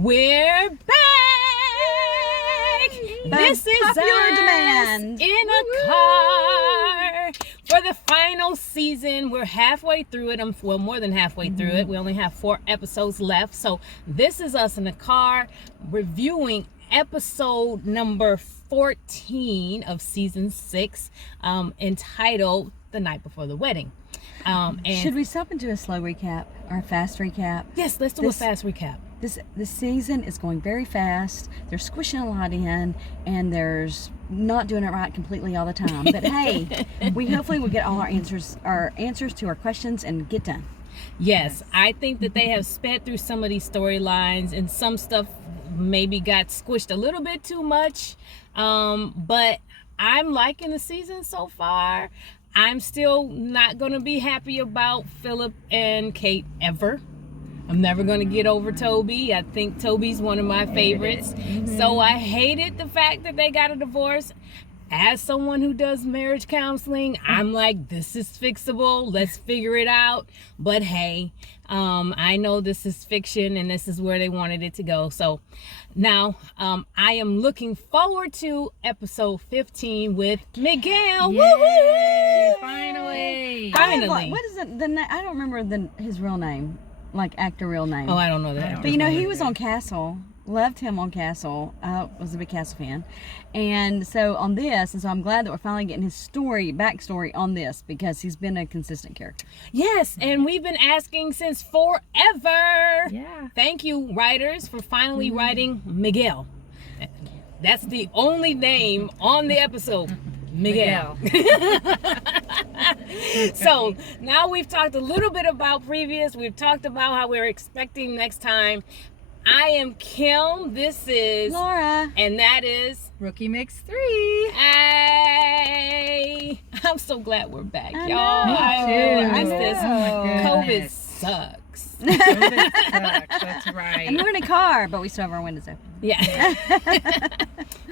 We're back! This is popular us demand. in a car for the final season. We're halfway through it. Well, more than halfway through it. We only have 4 episodes left. So this is us in the car reviewing episode number 14 of season 6, entitled The Night Before the Wedding. And Should we stop and do a slow recap or a fast recap? yes, let's do a fast recap. This season is going very fast. They're squishing a lot in, and there's not doing it right completely all the time. But hey, we hopefully will get all our answers to our questions and get done. Yes, I think that they have sped through some of these storylines, and some stuff maybe got squished a little bit too much. But I'm liking the season so far. I'm still not going to be happy about Philip and Kate ever. I'm never going to get over Toby. I think Toby's one of my favorites. So I hated the fact that they got a divorce. As someone who does marriage counseling, I'm like, this is fixable. Let's figure it out. But hey, I know this is fiction and this is where they wanted it to go. So now I am looking forward to episode 15 with Miguel. Yay, Woo-hoo! finally. Finally. What is it? I don't remember his real name, like actor real name. Oh, I don't know that. But you know, he was on Castle. Loved him on Castle. I was a big Castle fan. And so on this, and so I'm glad that we're finally getting his backstory on this, because he's been a consistent character. Yes, and we've been asking since forever. Yeah. Thank you, writers, for finally writing Miguel. That's the only name on the episode. Miguel. So now we've talked a little bit about previous. We've talked about how we're expecting next time. I am Kim. This is Laura. And that is Rookie Mix 3. Hey. I'm so glad we're back, I y'all. know. I missed this. Oh my COVID goodness. sucks. COVID sucks, that's right. And we're in a car, but we still have our windows open. Yeah.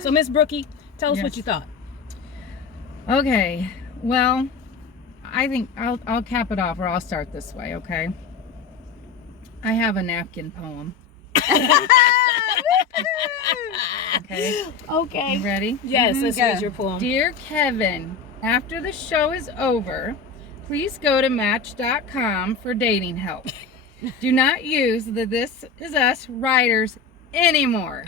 So Miss Brookie, tell us what Yes. you thought. Okay, well, I think I'll cap it off, or I'll start this way, okay? I have a napkin poem. Okay, Okay. you ready? Yes, let's go. read your poem. Dear Kevin, after the show is over, please go to Match.com for dating help. Do not use the This Is Us writers anymore.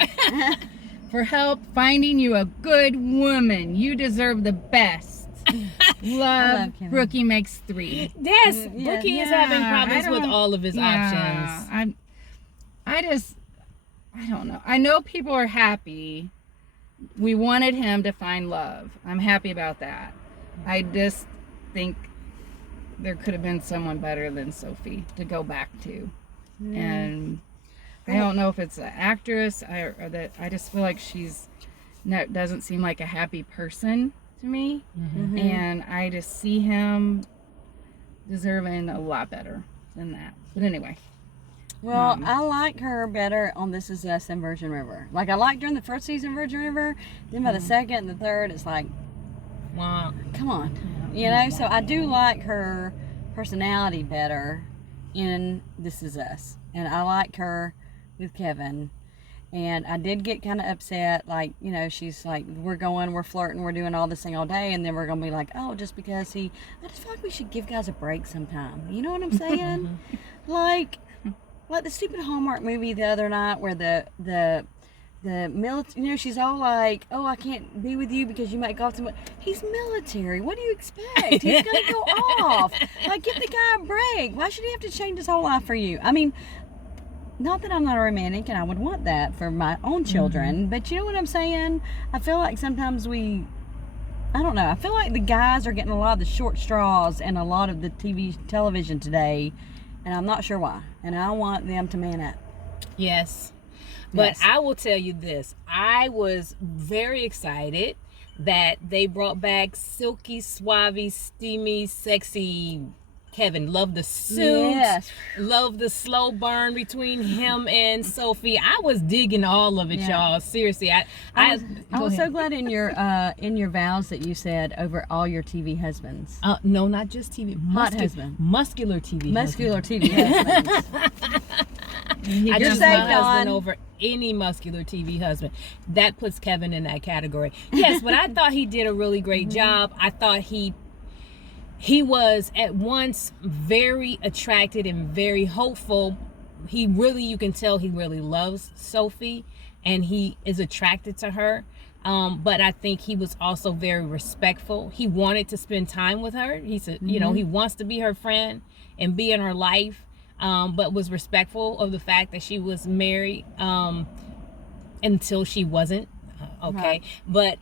For help finding you a good woman. You deserve the best. Love, Kevin. Rookie Makes 3. Yes, Yeah. Brookie is having Yeah, problems I with don't- all of his options. I don't know. I know people are happy. We wanted him to find love. I'm happy about that. I just think there could have been someone better than Sophie to go back to. And I don't know if it's an actress or that I just feel like doesn't seem like a happy person to me. And I just see him deserving a lot better than that. But anyway. Well, I like her better on This Is Us than Virgin River. Like, I liked her in the first season of Virgin River. Then by the second and the third, it's like, Wow. come on. You know, so I do like her personality better in This Is Us. And I like her with Kevin. And I did get kind of upset, like, you know, she's like, we're flirting, we're doing all this thing all day, and then we're going to be like, oh, just because I just feel like we should give guys a break sometime. You know what I'm saying? Like the stupid Hallmark movie the other night where the military, you know, she's all like, oh, I can't be with you because you might go off to he's military. What do you expect? He's going to go off. Like, give the guy a break. Why should he have to change his whole life for you? I mean, not that I'm not a romantic and I would want that for my own children, but you know what I'm saying? I feel like sometimes I don't know. I feel like the guys are getting a lot of the short straws and a lot of the television today, and I'm not sure why. And I want them to man up. Yes. But Yes. I will tell you this. I was very excited that they brought back silky, suave, steamy, sexy Kevin. Love the suit. Yes. Love the slow burn between him and Sophie. I was digging all of it, Yeah. y'all. Seriously. I I was so ahead. glad in your vows that you said over all your TV husbands. No, not just TV. Hot husband. Muscular TV. Muscular TV husbands. I You're choose my safe, husband Dawn. over any muscular TV husband. That puts Kevin in that category. Yes, but I thought he did a really great job. I thought he was at once very attracted and very hopeful. You can tell he really loves Sophie and he is attracted to her. But I think he was also very respectful. He wanted to spend time with her. He said, he wants to be her friend and be in her life, but was respectful of the fact that she was married until she wasn't. Okay. Right. But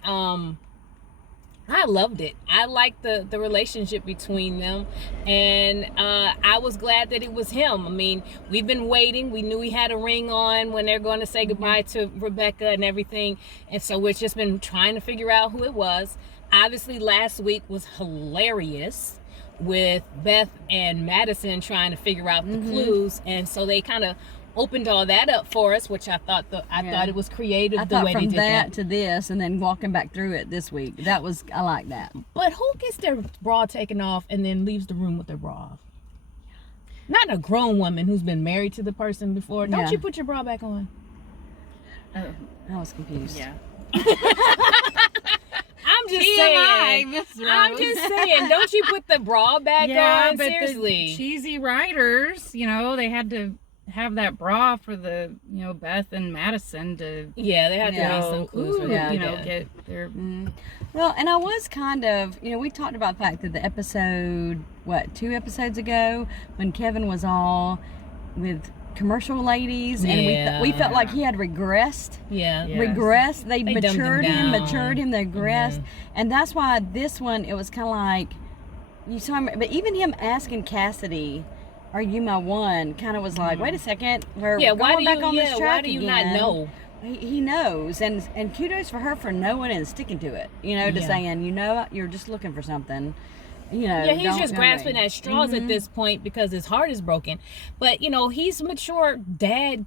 I loved it. I liked the relationship between them, and I was glad that it was him. I mean, we've been waiting. We knew he had a ring on when they're going to say goodbye to Rebecca and everything, and so we've just been trying to figure out who it was. Obviously, last week was hilarious with Beth and Madison trying to figure out the clues, and so they kind of opened all that up for us, which I thought it was creative. I the thought way from they did that to this, and then walking back through it this week. I like that. But who gets their bra taken off and then leaves the room with their bra off? Not a grown woman who's been married to the person before. Don't Yeah. you put your bra back on? Oh, I was confused. yeah. I'm just TMI, saying. Miss I'm Rose. just saying. Don't you put the bra back on? but Seriously. the cheesy writers, they had to have that bra for the, Beth and Madison to, Yeah, they had to Yeah. make some clues for yeah. them. get their. Well, and I was kind of, we talked about the fact that the episode, 2 episodes ago, when Kevin was all with commercial ladies, and we felt like he had regressed. Yeah. Yeah. Regressed. They They dumbed him matured down. they regressed. And that's why this one, it was kind of like, you saw him, but even him asking Cassidy, "Are you my one?" kind of was like, wait a second, we're Yeah, why going do back you, on this track why do you again. not know? He knows, and kudos for her for knowing and sticking to it. To Yeah. saying, you're just looking for something. Yeah, he's don't- just don't grasping wait. at straws at this point because his heart is broken. But he's mature dad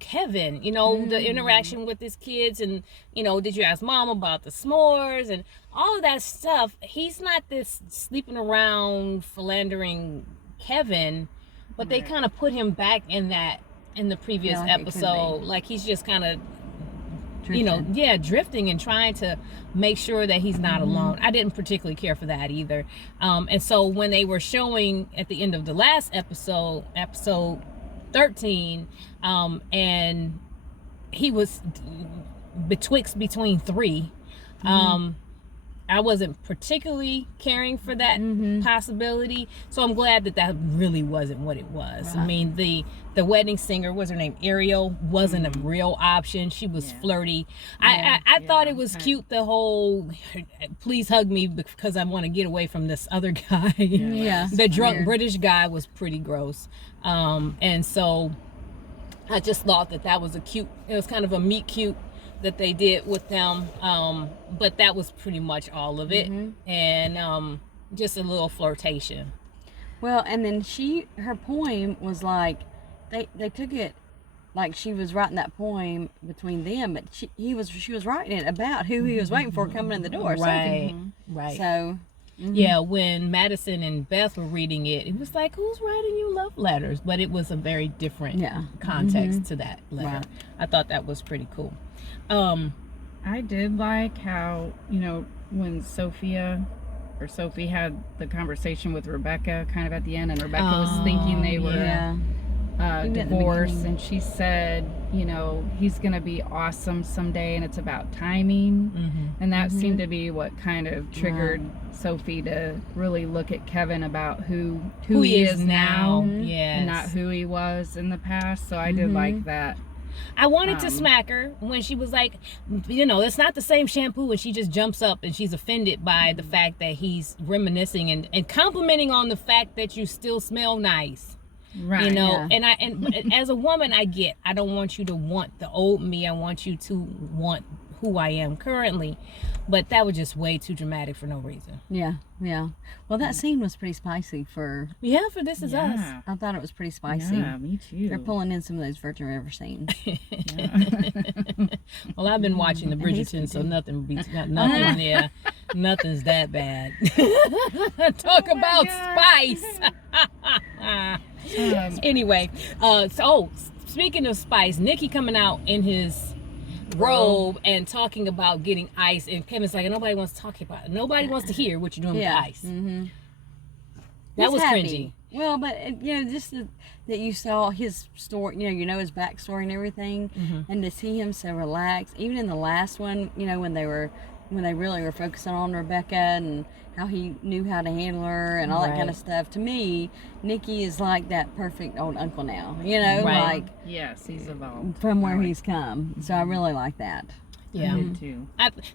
Kevin, the interaction with his kids, and did you ask mom about the s'mores and all of that stuff. He's not this sleeping around philandering Kevin, but they kind of put him back in the previous Yeah, like it could episode. Like he's just kind of Drifting. drifting and trying to make sure that he's not alone. I didn't particularly care for that either. And so when they were showing at the end of the last episode 13, and he was between 3, I wasn't particularly caring for that possibility, so I'm glad that really wasn't what it was. Right. I mean, the wedding singer, was her name Ariel, wasn't a real option. She was flirty. I thought it was cute, the whole please hug me because I want to get away from this other guy. Yeah. The drunk Weird. British guy was pretty gross, and so I just thought that was it was kind of a meet cute that they did with them, but that was pretty much all of it, and just a little flirtation. Well, and then her poem was like, they took it like she was writing that poem between them, but she was writing it about who he was waiting for coming in the door. Right, Sophie. right. So Yeah, when Madison and Beth were reading it, it was like, who's writing you love letters? But it was a very different context to that letter. Right. I thought that was pretty cool. I did like how, when Sophie had the conversation with Rebecca kind of at the end, and Rebecca was thinking they were yeah. Even at the divorced, beginning. and she said, he's going to be awesome someday, and it's about timing. And that seemed to be what kind of triggered Sophie to really look at Kevin about who he is now, Yes. and not who he was in the past. So I did like that. I wanted to smack her when she was like, it's not the same shampoo, and she just jumps up and she's offended by the fact that he's reminiscing and complimenting on the fact that you still smell nice. Right. Yeah. And as a woman, I don't want you to want the old me. I want you to want who I am currently. But that was just way too dramatic for no reason. Yeah. Well, that scene was pretty spicy for This Is Us. Yeah. I thought it was pretty spicy. Yeah, me too. They're pulling in some of those Virgin River scenes. Well, I've been watching the Bridgerton, so nothing beats nothing. Yeah, nothing's that bad. Talk about God. spice. Anyway, so speaking of spice, Nikki coming out in his robe and talking about getting ice, and Kevin's like, nobody wants to talk about it. Nobody wants to hear what you're doing with the ice. Mm-hmm. That was happy. cringy. Well, but just that you saw his story, his backstory and everything, and to see him so relaxed. Even in the last one, when they really were focusing on Rebecca and how he knew how to handle her and all that kind of stuff. To me, Nikki is like that perfect old uncle now. Like yes, he's evolved from where he's come. So I really like that. Yeah, I did too.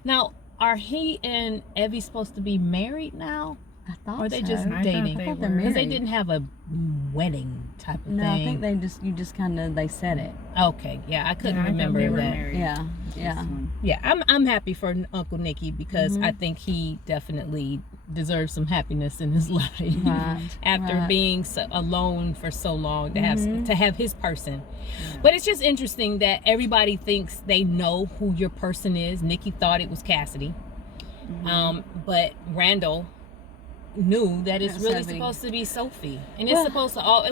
Now, are he and Evie supposed to be married now? I thought Or are they so. just I dating? thought they're Because married. they didn't have a wedding type of No, thing. I think they said it. Okay, yeah, I couldn't I thought remember they were that. married. Yeah. This one. Yeah, I'm happy for Uncle Nicky because I think he definitely deserves some happiness in his life Right, after right. being alone for so long to have his person. But it's just interesting that everybody thinks they know who your person is. Nikki thought it was Cassidy, but Randall knew that it's really Sophie. supposed to be Sophie, and it's it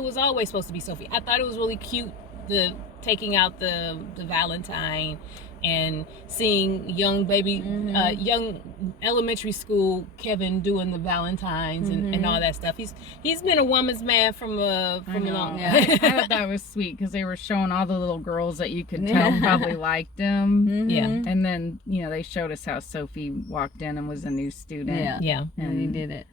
was always supposed to be Sophie. I thought it was really cute, the taking out the Valentine and seeing young elementary school Kevin doing the Valentines and all that stuff. He's been a woman's man from a long. Yeah. I thought that was sweet because they were showing all the little girls that you could tell probably liked him. Yeah. And then they showed us how Sophie walked in and was a new student. Yeah. And he did it.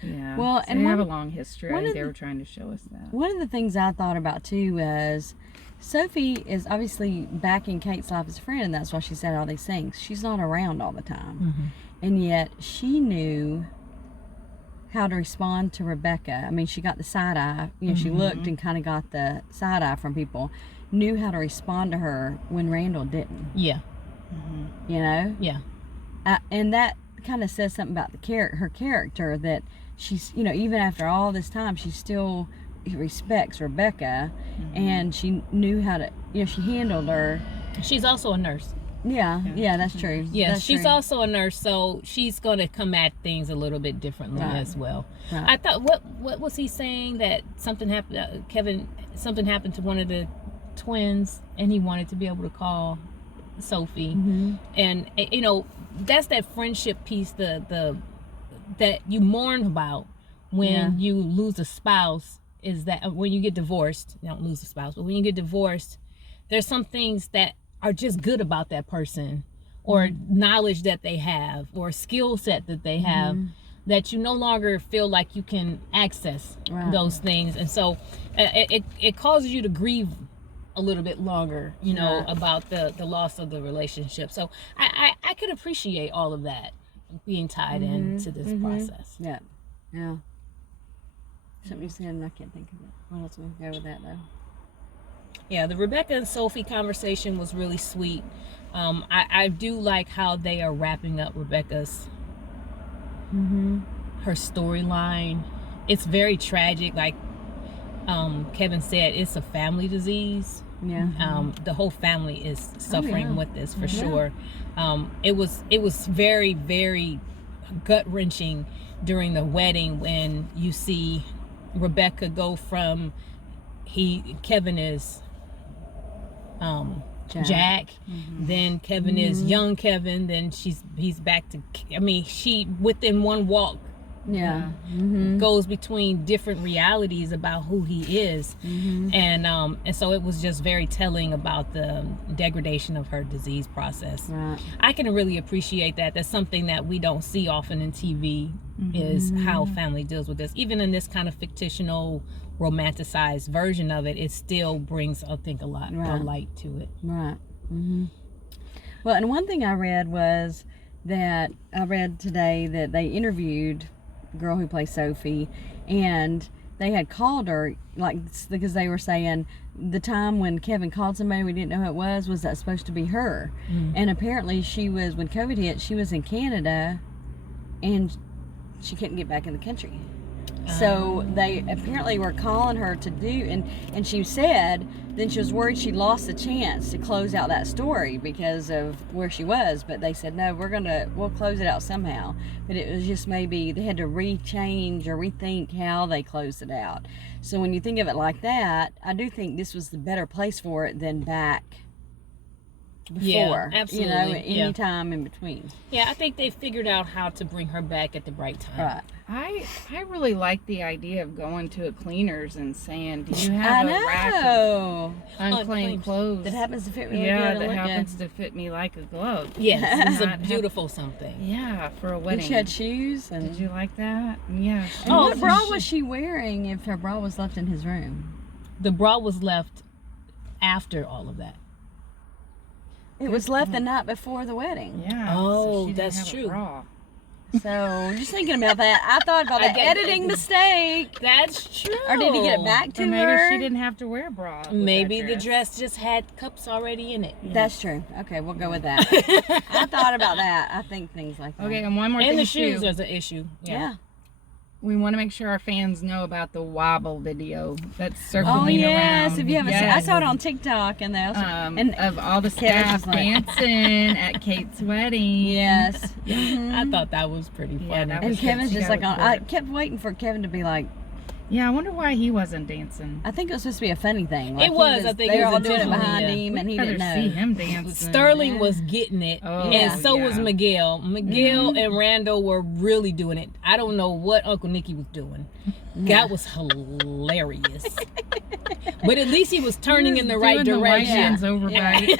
Yeah. Well, so and they have a one- long history. I one think of they the- were trying to show us that. One of the things I thought about too was Sophie is obviously back in Kate's life as a friend, and that's why she said all these things. She's not around all the time. And yet she knew how to respond to Rebecca. I mean, she got the side eye. She looked and kind of got the side eye from people. Knew how to respond to her when Randall didn't. Yeah. Yeah. And that kind of says something about her character, that she's, even after all this time, she still respects Rebecca, and she knew how to, she handled her. She's also a nurse. Yeah, that's true. Yeah, That's she's true. also a nurse, so she's going to come at things a little bit differently as well. Right. I thought, what was he saying, that something happened, Kevin, something happened to one of the twins, and he wanted to be able to call Sophie, and that's that friendship piece, the that you mourn about when you lose a spouse, is that when you get divorced, you don't lose a spouse, but when you get divorced, there's some things that are just good about that person, or knowledge that they have, or skill set that they have, that you no longer feel like you can access those things. And so it causes you to grieve a little bit longer, about the loss of the relationship. So I could appreciate all of that being tied into this process. Yeah. Something you said, and I can't think of it. What else we go with that though? Yeah, the Rebecca and Sophie conversation was really sweet. I do like how they are wrapping up Rebecca's her storyline. It's very tragic, like Kevin said, it's a family disease. The whole family is suffering with this for sure. It was very, very gut-wrenching during the wedding when you see Rebecca go from Kevin is Jack, then Kevin is young Kevin, then he's back to, she within one walk goes between different realities about who he is, and so it was just very telling about the degradation of her disease process. I can really appreciate that. That's something that we don't see often in TV, is how family deals with this. Even in this kind of fictional, romanticized version of it, it still brings, I think, a lot of light to it. Well, and one thing I read was that I read today that they interviewed the girl who plays Sophie, and they had called her, because they were saying the time when Kevin called somebody we didn't know who it was that supposed to be her. And apparently she was, when COVID hit, she was in Canada and she couldn't get back in the country. So they apparently were calling her to do, and she said then she was worried she lost the chance to close out that story because of where she was. But they said, no, we'll close it out somehow. But it was just maybe they had to rechange or rethink how they closed it out. So when you think of it like that, I do think this was the better place for it than back before. Absolutely. Any time in between. Yeah, I think they figured out how to bring her back at the right time. Right. I really like the idea of going to a cleaner's and saying, do you have a rack of unclaimed clothes that happens to fit really good? Yeah, that happens to fit me like a glove. Yes, it's a beautiful something. Yeah, for a wedding. And she had shoes. And... Did you like that? Yeah. And what bra was she wearing if her bra was left in his room? The bra was left after all of that. It was left the night before the wedding. Yeah. Oh, so that's true. So, just thinking about that, I thought about that editing mistake. That's true. Or did he get it back to or maybe her? she didn't have to wear a bra. Maybe the dress just had cups already in it. Yeah. That's true. Okay, we'll go with that. I thought about that. I think things like that. Okay, and one more thing. And the shoes too. is an issue. Yeah. We want to make sure our fans know about the wobble video that's circling around. Oh, yes. If you haven't seen it, I saw it on TikTok. And of all the staff dancing at Kate's wedding. Yes. Mm-hmm. I thought that was pretty funny. Yeah, and Kevin's just like on. I kept waiting for Kevin to be like. Yeah, I wonder why he wasn't dancing. I think it was supposed to be a funny thing. Like it was. I think they it were was all doing it behind yeah. him, and he didn't know. See him dancing. Sterling was getting it, and so was Miguel. Miguel and Randall were really doing it. I don't know what Uncle Nicky was doing. That was hilarious. But at least he was turning in the right direction. The over right.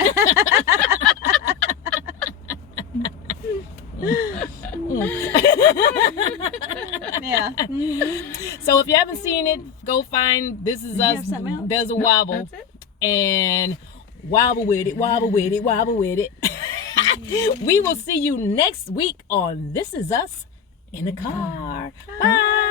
Yeah. So if you haven't seen it, go find This Is Us. There's a wobble. That's it. And wobble with it, wobble with it, wobble with it. We will see you next week on This Is Us in the Car. Bye.